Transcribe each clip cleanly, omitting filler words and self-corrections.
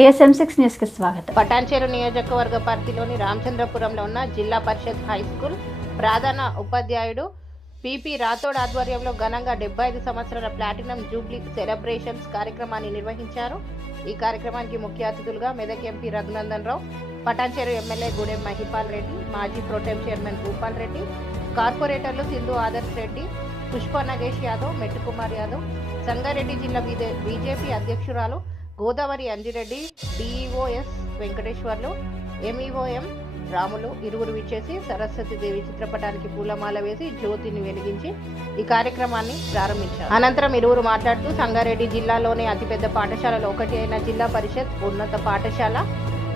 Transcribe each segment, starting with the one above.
ASM6 న్యూస్కి స్వాగతం. పటాన్చెరు నియోజకవర్గ పరిధిలోని రామచంద్రపురంలో ఉన్న జిల్లా పరిషత్ హై స్కూల్ ప్రధాన ఉపాధ్యాయుడు పిపి రాథోడ్ ఆధ్వర్యంలో ఘనంగా 75 సంవత్సరాల ప్లాటినం జూబ్లీ సెలబ్రేషన్స్ కార్యక్రమాన్ని నిర్వహించారు. ఈ కార్యక్రమానికి ముఖ్య అతిథులుగా మెదక్ ఎంపీ రఘునందన్ రావు, పటాన్చెరు ఎమ్మెల్యే గూడెం మహిపాల్ రెడ్డి, మాజీ ప్రోటెం చైర్మన్ భూపాల్ రెడ్డి, కార్పొరేటర్లు సింధు ఆదర్శ్ రెడ్డి, పుష్ప నగేష్ యాదవ్, మెట్టుకుమార్ యాదవ్, సంగారెడ్డి జిల్లా బీజేపీ అధ్యక్షురాలు గోదావరి అంజిరెడ్డి, డిఈఓఎస్ వెంకటేశ్వర్లు, ఎంఈఓఎం రాములు ఇరువురు విచ్చేసి సరస్వతీదేవి చిత్రపటానికి పూలమాల వేసి జ్యోతిని వెలిగించి ఈ కార్యక్రమాన్ని ప్రారంభించారు. అనంతరం ఇరువురు మాట్లాడుతూ సంగారెడ్డి జిల్లాలోనే అతిపెద్ద పాఠశాలలో ఒకటి అయిన జిల్లా పరిషత్ ఉన్నత పాఠశాల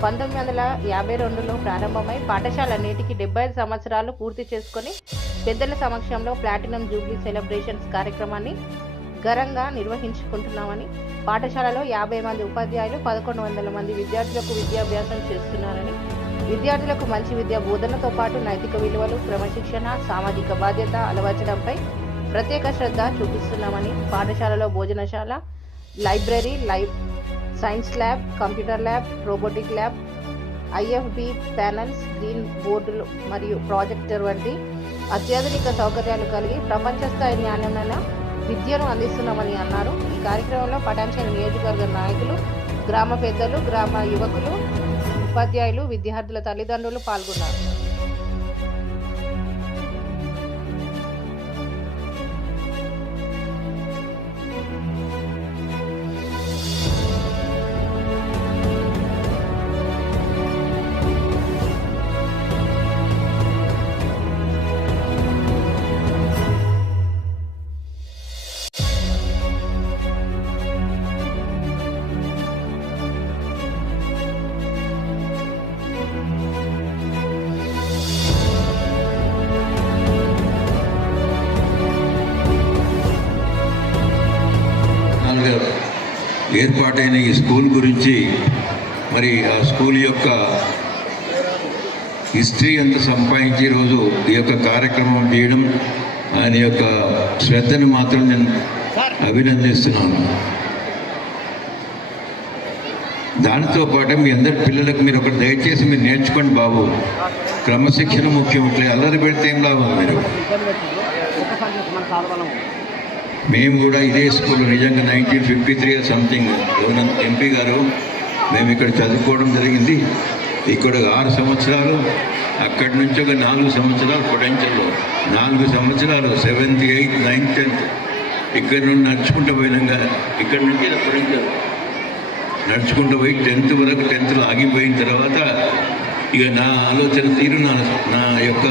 1952లో ప్రారంభమై పాఠశాల నేటికి 75 సంవత్సరాలు పూర్తి చేసుకొని పెద్దల సమక్షంలో ప్లాటినం జూబ్లీ సెలబ్రేషన్స్ కార్యక్రమాన్ని ఘనంగా నిర్వహించుకుంటున్నామని, పాఠశాలలో 50 మంది ఉపాధ్యాయులు 1100 మంది విద్యార్థులకు విద్యాభ్యాసం చేస్తున్నారని, విద్యార్థులకు మంచి విద్యా బోధనతో పాటు నైతిక విలువలు, క్రమశిక్షణ, సామాజిక బాధ్యత అలవర్చడంపై ప్రత్యేక శ్రద్ధ చూపిస్తున్నామని, పాఠశాలలో భోజనశాల, library, science lab, computer lab, robotic lab, IFB panels, green బోర్డులు మరియు ప్రాజెక్టర్ వంటి అత్యాధునిక సౌకర్యాలు కలిగి ప్రపంచ స్థాయి నాణ్యమైన విద్యను అందిస్తున్నామని అన్నారు. ఈ కార్యక్రమంలో పటాన్చెరు నియోజకవర్గ నాయకులు, గ్రామ పెద్దలు, గ్రామ యువకులు, ఉపాధ్యాయులు, విద్యార్థుల తల్లిదండ్రులు పాల్గొన్నారు. ఏర్పాటైన ఈ స్కూల్ గురించి, మరి ఆ స్కూల్ యొక్క హిస్టరీ అంతా సంపాదించి రోజు ఈ యొక్క కార్యక్రమం చేయడం, ఆయన యొక్క శ్రద్ధను మాత్రం నేను అభినందిస్తున్నాను. దానితో పాటు మీ అందరి పిల్లలకు మీరు ఒకటి దయచేసి మీరు నేర్చుకోండి బాబు, క్రమశిక్షణ ముఖ్యం. ఇట్లా అల్లరి పెడితే ఏం లాభం? మీరు మేము కూడా ఇదే స్కూల్ నిజంగా 1953 సంథింగ్ ఎంపీ గారు మేము ఇక్కడ చదువుకోవడం జరిగింది. ఇక్కడ 6 సంవత్సరాలు, అక్కడి నుంచి ఒక 4 సంవత్సరాలు పొటెన్షియల్లో 4 సంవత్సరాలు 7th, 8th, 9th, 10th ఇక్కడ నుండి నడుచుకుంటూ పోయినాక ఇక్కడ నుంచి పొటెన్షియల్ నడుచుకుంటూ పోయి 10th వరకు 10thలో ఆగిపోయిన తర్వాత ఇక నా ఆలోచన తీరు, నా యొక్క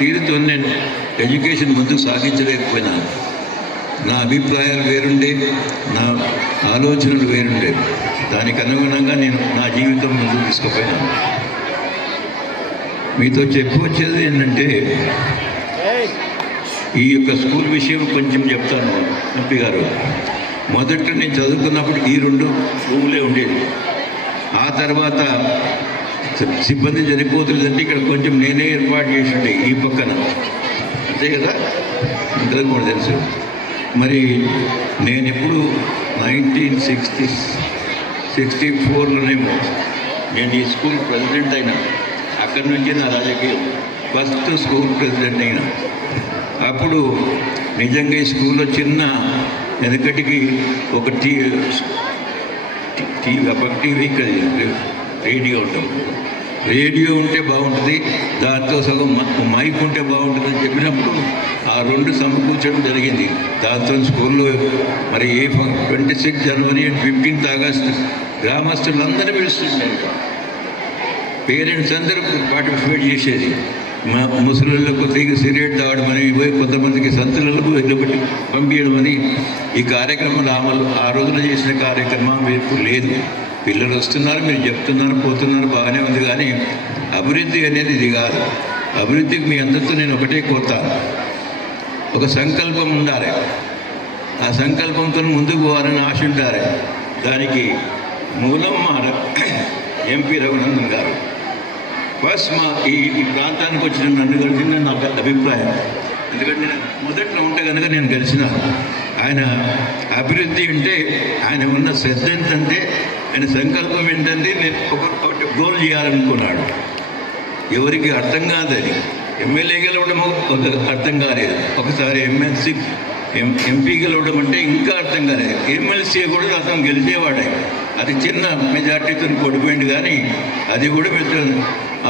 తీరుతో నేను ఎడ్యుకేషన్ ముందుకు సాగించలేకపోయినాను. నా అభిప్రాయాలు వేరుండే, నా ఆలోచనలు వేరుండే. దానికి అనుగుణంగా నేను నా జీవితం ముందుకు తీసుకుపోయినాను. మీతో చెప్పొచ్చేది ఏంటంటే, ఈ యొక్క స్కూల్ విషయం కొంచెం చెప్తాను ఎంపీ గారు. మొదట నేను చదువుకున్నప్పుడు ఈ 2 రూములే ఉండేది. ఆ తర్వాత సిబ్బంది సరిపోతుందంటే ఇక్కడ కొంచెం నేనే ఏర్పాటు చేసి ఉండే ఈ పక్కన, అంతే కదా, అందరూ కూడా తెలుసు. మరి నేను ఎప్పుడు 1964లోనేమో నేను ఈ స్కూల్ ప్రెసిడెంట్ అయినా. అక్కడి నుంచి నా రాజకీయం ఫస్ట్ స్కూల్ ప్రెసిడెంట్ అయినా. అప్పుడు నిజంగా ఈ స్కూల్లో చిన్న వెనకటికి ఒక టీవీ రేడియో ఉంటే బాగుంటుంది, దాంతో సగం మైక్ ఉంటే బాగుంటుంది అని చెప్పినప్పుడు ఆ 2 సమకూర్చడం జరిగింది. దాంతో స్కూల్లో మరి 26 జనవరి అండ్ 15th ఆగస్ట్ గ్రామస్తులందరూ పిలుస్తుంటారు. పేరెంట్స్ అందరూ పార్టిసిపేట్ చేసేది. ముసలిళ్ళకు సిగరెట్ తాగడమని, కొంతమందికి సంతులకు ఒకటి పంపించడమని ఈ కార్యక్రమం ఆ రోజున చేసిన కార్యక్రమం మీకు లేదు. పిల్లలు వస్తున్నారు, మీరు చెప్తున్నారు, పోతున్నారు, బాగానే ఉంది. కానీ అభివృద్ధి అనేది ఇది కాదు. అభివృద్ధికి మీ అందరితో నేను ఒకటే కోరుతాను, ఒక సంకల్పం ఉండాలి. ఆ సంకల్పంతో ముందుకు పోవాలని ఆశ ఉంటారు. దానికి మూలం మా ఎంపీ రఘునందన్ గారు. ఫస్ట్ మా ఈ ప్రాంతానికి వచ్చిన నన్ను కలిసిన నా అభిప్రాయం. ఎందుకంటే నేను మొదట్లో ఉంటే కనుక నేను గెలిచిన ఆయన అభివృద్ధి అంటే ఆయన ఉన్న శ్రద్ధ ఏంటంటే ఆయన సంకల్పం ఏంటంటే నేను ఒకటి గోల్ చేయాలనుకున్నాడు. ఎవరికి అర్థం కాదని, ఎమ్మెల్యే గెలవడం అర్థం కాలేదు, ఒకసారి ఎంపీ గెలవడం అంటే ఇంకా అర్థం కాలేదు, ఎమ్మెల్సీ కూడా అతను గెలిచేవాడే. అది చిన్న మెజార్టీతో ఓడిపోయింది, కానీ అది కూడా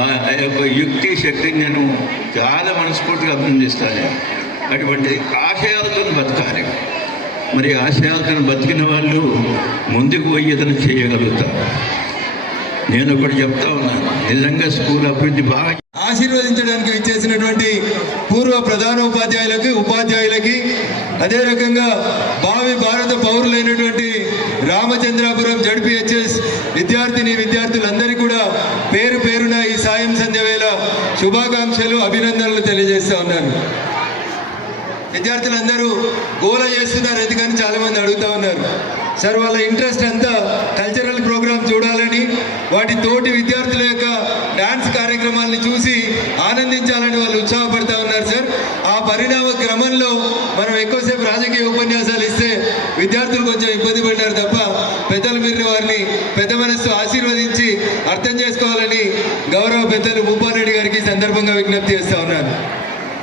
ఆ యొక్క యుక్తి శక్తిని నేను చాలా మనస్ఫూర్తిగా అభినందిస్తాను. అటువంటి ఆశయాలతో బతకాలి. మరి ఆశయాలతో బతికిన వాళ్ళు ముందుకు పోయి ఏదైనా చేయగలుగుతారు. నేను ఒకటి చెప్తా ఉన్నాను, నిజంగా స్కూల్ అభివృద్ధి బాగా ఆశీర్వదించడానికి విచ్చేసినటువంటి పూర్వ ప్రధానోపాధ్యాయులకి, ఉపాధ్యాయులకి, అదే రకంగా భావి భారత పౌరులైనటువంటి రామచంద్రాపురం జడ్పీహెచ్ఎస్ విద్యార్థులందరికీ కూడా పేరు పేరున ఈ సాయం సంధ్య వేళ శుభాకాంక్షలు, అభినందనలు తెలియజేస్తా ఉన్నాను. విద్యార్థులందరూ గోల చేస్తున్నారు, ఎందుకని చాలామంది అడుగుతూ ఉన్నారు. సార్, వాళ్ళ ఇంట్రెస్ట్ అంతా కల్చరల్ ప్రోగ్రామ్ చూడాలని, వాటి తోటి విద్యార్థుల యొక్క డాన్స్ కార్యక్రమాలను చూసి ఆనందించాలని వాళ్ళు ఉత్సాహపడతా ఉన్నారు సార్. ఆ పరిణామ క్రమంలో మనం ఎక్కువసేపు రాజకీయ ఉపన్యాసాలు ఇస్తే విద్యార్థులు కొంచెం ఇబ్బంది పడ్డారు తప్ప, పెద్దలు మీరు వారిని పెద్ద మనస్సు ఆశీర్వదించి అర్థం చేసుకోవాలని గౌరవ పెద్దలు భూపాలరెడ్డి గారికి సందర్భంగా విజ్ఞప్తి చేస్తూ ఉన్నాను.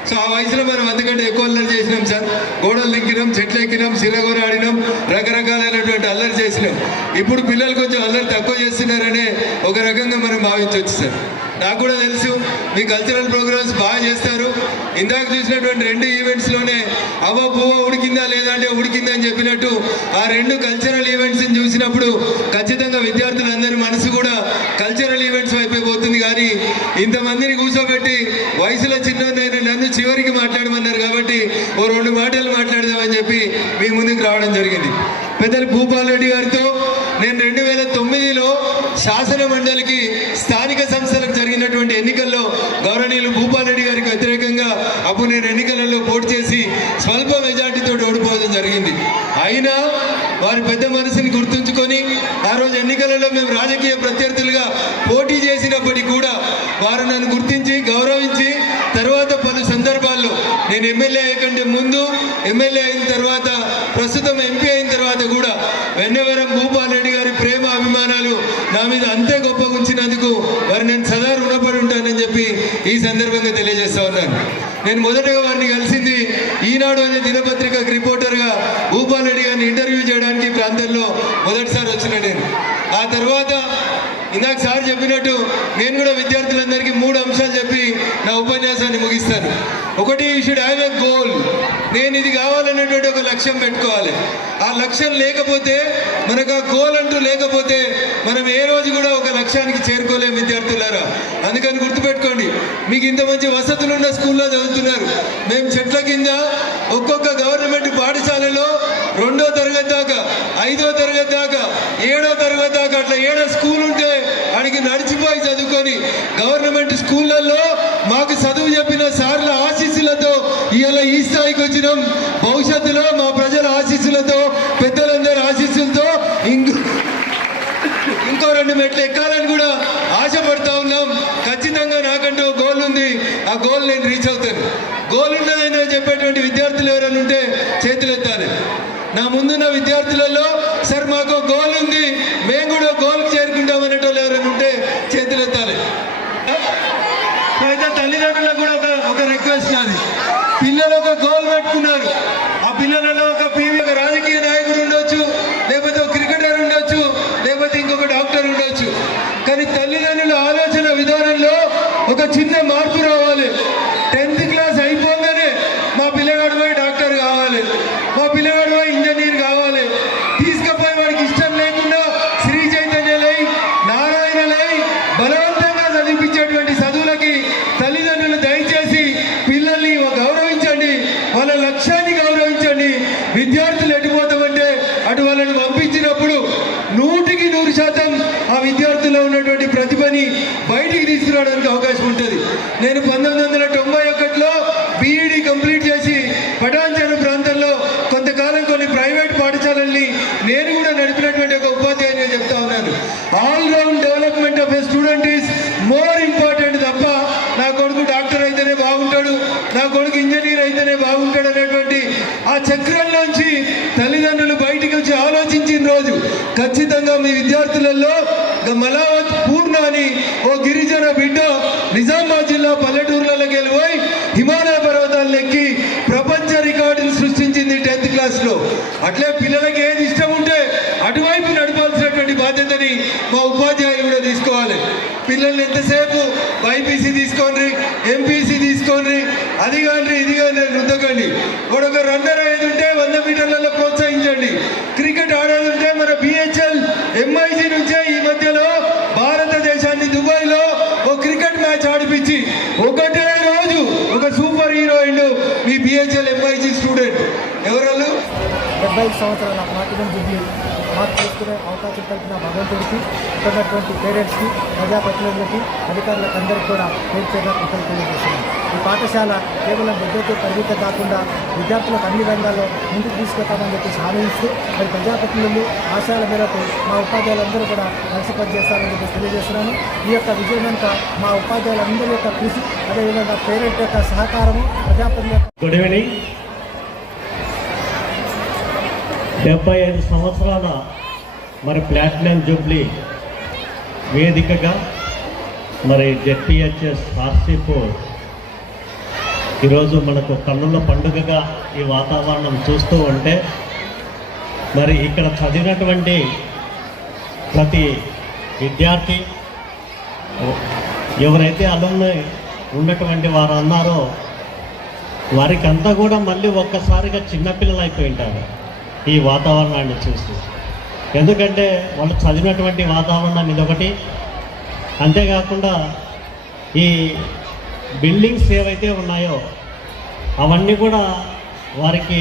సో ఆ వయసులో మనం అందుకంటే ఎక్కువ అల్లరి చేసినాం సార్. గోడలు ఎక్కినాం, చెట్లు ఎక్కినాం, సిరగోర ఆడినాం, రకరకాలైనటువంటి అల్లరి చేసినాం. ఇప్పుడు పిల్లలు కొంచెం అల్లరి తక్కువ చేస్తున్నారనే ఒక రకంగా మనం భావించవచ్చు సార్. నాకు కూడా తెలుసు మీ కల్చరల్ ప్రోగ్రామ్స్ బాగా చేస్తారు. ఇందాక చూసినటువంటి 2 ఈవెంట్స్లోనే అవ్వ పువ్వ ఉడికిందా లేదా అంటే ఉడికిందా అని చెప్పినట్టు ఆ 2 కల్చరల్ ఈవెంట్స్ని చూసినప్పుడు ఖచ్చితంగా విద్యార్థులందరి మనసు కూడా కల్చరల్ ఈవెంట్స్ వైపే పోతుంది. కానీ ఇంతమందిని కూర్చోబెట్టి వయసులో చిన్న నన్ను చివరికి మాట్లాడమన్నారు కాబట్టి ఓ 2 మాటలు మాట్లాడదామని చెప్పి మీ ముందుకు రావడం జరిగింది. పెద్దలు భూపాలరెడ్డి గారితో నేను 2009లో శాసన మండలికి స్థానిక సంస్థలకు జరిగినటువంటి ఎన్నికల్లో గౌరవనీయులు భూపాలరెడ్డి గారికి వ్యతిరేకంగా అప్పుడు నేను ఎన్నికలలో పోటీ చేసి స్వల్ప మెజార్టీతో ఓడిపోవడం జరిగింది. అయినా వారి పెద్ద మనసుని గుర్తుంచుకొని ఆ రోజు ఎన్నికలలో మేము రాజకీయ ప్రత్యర్థులుగా పోటీ చేసినప్పటికీ కూడా వారు నన్ను గుర్తించి గౌరవించి తర్వాత పలు సందర్భాల్లో నేను ఎమ్మెల్యే అయ్యకంటే ముందు, ఎమ్మెల్యే అయిన తర్వాత, ప్రస్తుతం ఎంపీ అయిన తర్వాత కూడా వెన్నవరం భూపాలరెడ్డి గారి ప్రేమ అభిమానాలు నా మీద అంతే గొప్పగా ఉంచినందుకు వారు నేను సదా రుణపడి ఉంటానని చెప్పి ఈ సందర్భంగా తెలియజేస్తా ఉన్నాను. నేను మొదటగా వారిని కలిసింది ఈనాడు అనే దినపత్రికకు రిపోర్టర్గా భూపాలరెడ్డి గారిని ఇంటర్వ్యూ చేయడానికి ప్రాంతంలో మొదటిసారి వచ్చిన నేను. ఆ తర్వాత ఇందాక సార్ చెప్పినట్టు నేను కూడా విద్యార్థులందరికీ 3 అంశాలు చెప్పి నా ఉపన్యాసాన్ని ముగిస్తాను. ఒకటి, you should have a goal. నేను ఇది కావాలన్నటువంటి ఒక లక్ష్యం పెట్టుకోవాలి. ఆ లక్ష్యం లేకపోతే, మనకు ఆ గోల్ అంటూ లేకపోతే మనం ఏ రోజు కూడా ఒక లక్ష్యానికి చేరుకోలేము విద్యార్థులారా. అందుకని గుర్తుపెట్టుకోండి, మీకు ఇంత మంచి వసతులు ఉన్న స్కూల్లో చదువుతున్నారు. మేము చెట్ల కింద ఒక్కొక్క గవర్నమెంట్ పాఠశాలలో 2వ తరగతి దాకా, 5వ తరగతి దాకా, 7వ తరగతి దాకా అట్లా 7 స్కూల్ ఉంటే అడిగి నడిచిపోయి చదువుకొని గవర్నమెంట్ స్కూళ్ళల్లో మాకు చదువు చెప్పిన సార్ల ఆశీస్సులతో ఇలా ఈ స్థాయికి వచ్చినాం. భవిష్యత్తులో మా ప్రజల ఆశీస్సులతో, పెద్దలందరి ఆశీస్సులతో ఇంకో 2 మెట్లు ఎక్కాలని కూడా ఆశపడతా ఉన్నాం. ఖచ్చితంగా నాకంటూ ఒక గోల్ ఉంది. ఆ గోల్ నేను రీచ్ అవుతాను. గోల్ ఉన్నదని చెప్పేటువంటి విద్యార్థులు ఎవరైనా ఉంటే చేతులు ఎత్తాలి. నా ముందున్న విద్యార్థులలో సార్ మాకు గోల్ ఉంది, మేము కూడా గోల్కి చేరుకుంటాం అనేటోళ్ళు ఎవరైనా ఉంటే చేతులు ఎత్తాలి. అయితే తల్లిదండ్రులకు కూడా ఒక రిక్వెస్ట్ నాది. పిల్లలు ఒక గోల్ పెట్టుకున్నారు. ఆ పిల్లలలో ఒక రాజకీయ నాయకుడు ఉండొచ్చు, లేకపోతే ఒక క్రికెటర్ ఉండొచ్చు, లేకపోతే ఇంకొక డాక్టర్ ఉండొచ్చు. కానీ తల్లిదండ్రుల ఆలోచన విధానంలో ఒక చిన్న మార్పు రావాలి. 10th క్లాస్ అయిపోగానే మా పిల్లగాడు పోయి డాక్టర్ కావాలి, మా పిల్లగాడు పోయి ఇంజనీర్ కావాలి. తీసుకుపోయి వాడికి ఇష్టం లేకుండా శ్రీ చైతన్యలై, నారాయణలై బలవంతంగా చదివించేటువంటి చదువులకి తల్లిదండ్రులు దయచేసి పిల్లల్ని గౌరవించండి, వాళ్ళ లక్ష్యాన్ని గౌరవించండి. విద్యార్థులు ఎటుపోతామంటే అటు వాళ్ళని పంపించినప్పుడు 100% ఆ విద్యార్థుల్లో ఉన్నటువంటి ప్రతిభని బయటికి తీసుకురావడానికి అవకాశం ఉంటుంది. నేను విద్యార్థులలో మలావత్ పూర్ణ అని ఓ గిరిజన బిడ్డ నిజామాబాద్ జిల్లా పల్లెటూర్లలోకి వెళ్ళిపోయి హిమాలయ పర్వతాలను ఎక్కి ప్రపంచ రికార్డును సృష్టించింది 10th క్లాస్లో. అట్లే పిల్లలకి ఏది ఇష్టం ఉంటే అటువైపు నడపాల్సినటువంటి బాధ్యతని మా ఉపాధ్యాయులు కూడా తీసుకోవాలి. పిల్లల్ని ఎంతసేపు బైపీసీ తీసుకోండి, ఎంపీసీ తీసుకోండి, అది కానీ ఇది కానీ రుద్దకండి. వాడొక రన్నర్ అయ్యేది ఉంటే 100 మీటర్లలో ప్రోత్సహించండి. క్రికెట్ ఆడేది ఉంటే మన బిహెచ్ఎల్ ఎంఐజీ నుంచే ఈ మధ్యలో భారతదేశాన్ని దుబాయ్లో ఓ క్రికెట్ మ్యాచ్ ఆడిపించి ఒకటే రోజు ఒక సూపర్ హీరో అయిండు మీ బిహెచ్ఎల్ ఎంఐజీ స్టూడెంట్. ఎవరు? 75 సంవత్సరాల ప్లాటినం జూబ్లీ మార్క్ చేసుకునే అవకాశం కలిగిన భగవంతుడికి, ఉన్నటువంటి పేరెంట్స్కి, ప్రజాప్రతినిధులకి, అధికారులకు అందరికీ కూడా పేర్చేగా కృతజ్ఞతలు తెలియజేస్తున్నాం. ఈ పాఠశాల కేవలం విద్యతో పరిమితం కాకుండా విద్యార్థులకు అన్ని రంగాల్లో ముందుకు తీసుకెళ్తామని చెప్పేసి హామీ ఇస్తూ మరి ప్రజాప్రతినిధులు ఆశయాల మేరకు మా ఉపాధ్యాయులందరూ కూడా కలిసి పనిచేస్తారని చెప్పేసి తెలియజేస్తున్నాను. ఈ యొక్క విజయం వెనుక మా ఉపాధ్యాయులందరి యొక్క కృషి, అదేవిధంగా పేరెంట్ యొక్క సహకారము, ప్రజాప్రతినిధుల గుడ్ ఈవినింగ్. 75 సంవత్సరాల మరి ప్లాటినం జూబ్లీ వేదికగా మరి జెడ్పీహెచ్ఎస్ ఆర్సీ4 ఈరోజు మనకు కన్నుల పండుగగా ఈ వాతావరణం చూస్తూ ఉంటే మరి ఇక్కడ చదివినటువంటి ప్రతి విద్యార్థి ఎవరైతే అలుమ్ని ఉన్నటువంటి వారు అన్నారో వారికంతా కూడా మళ్ళీ ఒక్కసారిగా చిన్నపిల్లలు అయిపోయి ఉంటారు ఈ వాతావరణాన్ని చూసి. ఎందుకంటే వాళ్ళు చదివినటువంటి వాతావరణం ఇదొకటి, అంతేకాకుండా ఈ బిల్డింగ్స్ ఏవైతే ఉన్నాయో అవన్నీ కూడా వారికి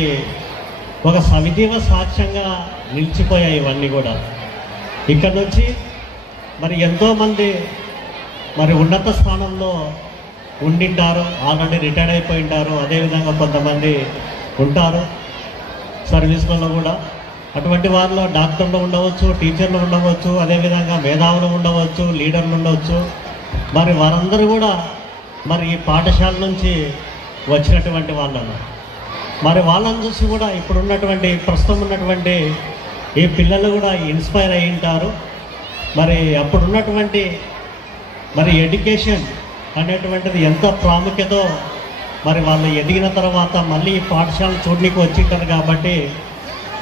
ఒక సవిజీవ సాక్ష్యంగా నిలిచిపోయాయి. ఇవన్నీ కూడా ఇక్కడ నుంచి మరి ఎంతోమంది మరి ఉన్నత స్థానంలో ఉండింటారు, ఆల్రెడీ రిటైర్డ్ అయిపోయి ఉంటారు. అదేవిధంగా కొంతమంది ఉంటారు సర్వీస్లలో కూడా. అటువంటి వారిలో డాక్టర్లు ఉండవచ్చు, టీచర్లు ఉండవచ్చు, అదేవిధంగా మేధావులు ఉండవచ్చు, లీడర్లు ఉండవచ్చు. మరి వారందరూ కూడా మరి ఈ పాఠశాల నుంచి వచ్చినటువంటి వాళ్ళను మరి వాళ్ళని చూసి కూడా ఇప్పుడున్నటువంటి ప్రస్తుతం ఉన్నటువంటి ఈ పిల్లలు కూడా ఇన్స్పైర్ అయి ఉంటారు. మరి అప్పుడున్నటువంటి మరి ఎడ్యుకేషన్ అనేటువంటిది ఎంత ప్రాముఖ్యతో మరి వాళ్ళు ఎదిగిన తర్వాత మళ్ళీ ఈ పాఠశాల చూడడానికి వచ్చింటారు. కాబట్టి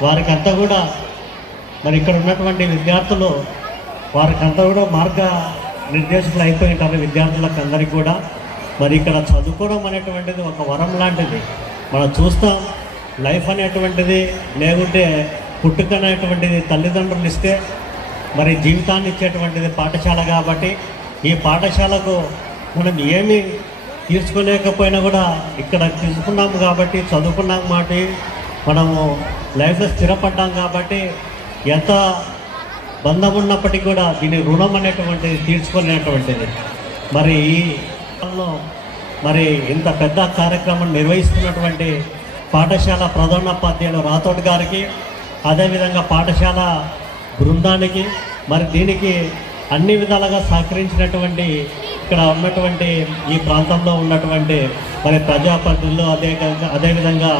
వారికంతా కూడా మరి ఇక్కడ ఉన్నటువంటి విద్యార్థులు వారికంతా కూడా మార్గ నిర్దేశకులు అయిపోయి ఉంటారు. విద్యార్థులకు అందరికీ కూడా మరి ఇక్కడ చదువుకోవడం అనేటువంటిది ఒక వరం లాంటిది. మనం చూస్తాం లైఫ్ అనేటువంటిది, లేకుంటే పుట్టుక అనేటువంటిది తల్లిదండ్రులు ఇస్తే మరి జీవితాన్ని ఇచ్చేటువంటిది పాఠశాల. కాబట్టి ఈ పాఠశాలకు మనం ఏమీ తీర్చుకోలేకపోయినా కూడా ఇక్కడ తీసుకున్నాము కాబట్టి, చదువుకున్నాం కాబట్టి, మనము లైఫ్లో స్థిరపడ్డాం కాబట్టి ఎంత బంధం ఉన్నప్పటికీ కూడా దీని రుణం అనేటువంటిది తీర్చుకోలేనటువంటిది. మరి ఈ మరి ఇంత పెద్ద కార్యక్రమం నిర్వహిస్తున్నటువంటి పాఠశాల ప్రధానోపాధ్యాయులు రాథోడ్ గారికి, అదేవిధంగా పాఠశాల బృందానికి, మరి దీనికి అన్ని విధాలుగా సహకరించినటువంటి ఇక్కడ ఉన్నటువంటి ఈ ప్రాంతంలో ఉన్నటువంటి మరి ప్రజాప్రతినిధులు, అదేవిధంగా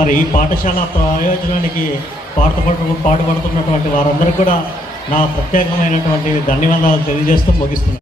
మరి ఈ పాఠశాల ప్రయోజనానికి పాటుపడుతున్నటువంటి వారందరూ కూడా నా ప్రత్యేకమైనటువంటి ధన్యవాదాలు తెలియజేస్తూ ముగిస్తున్నాను.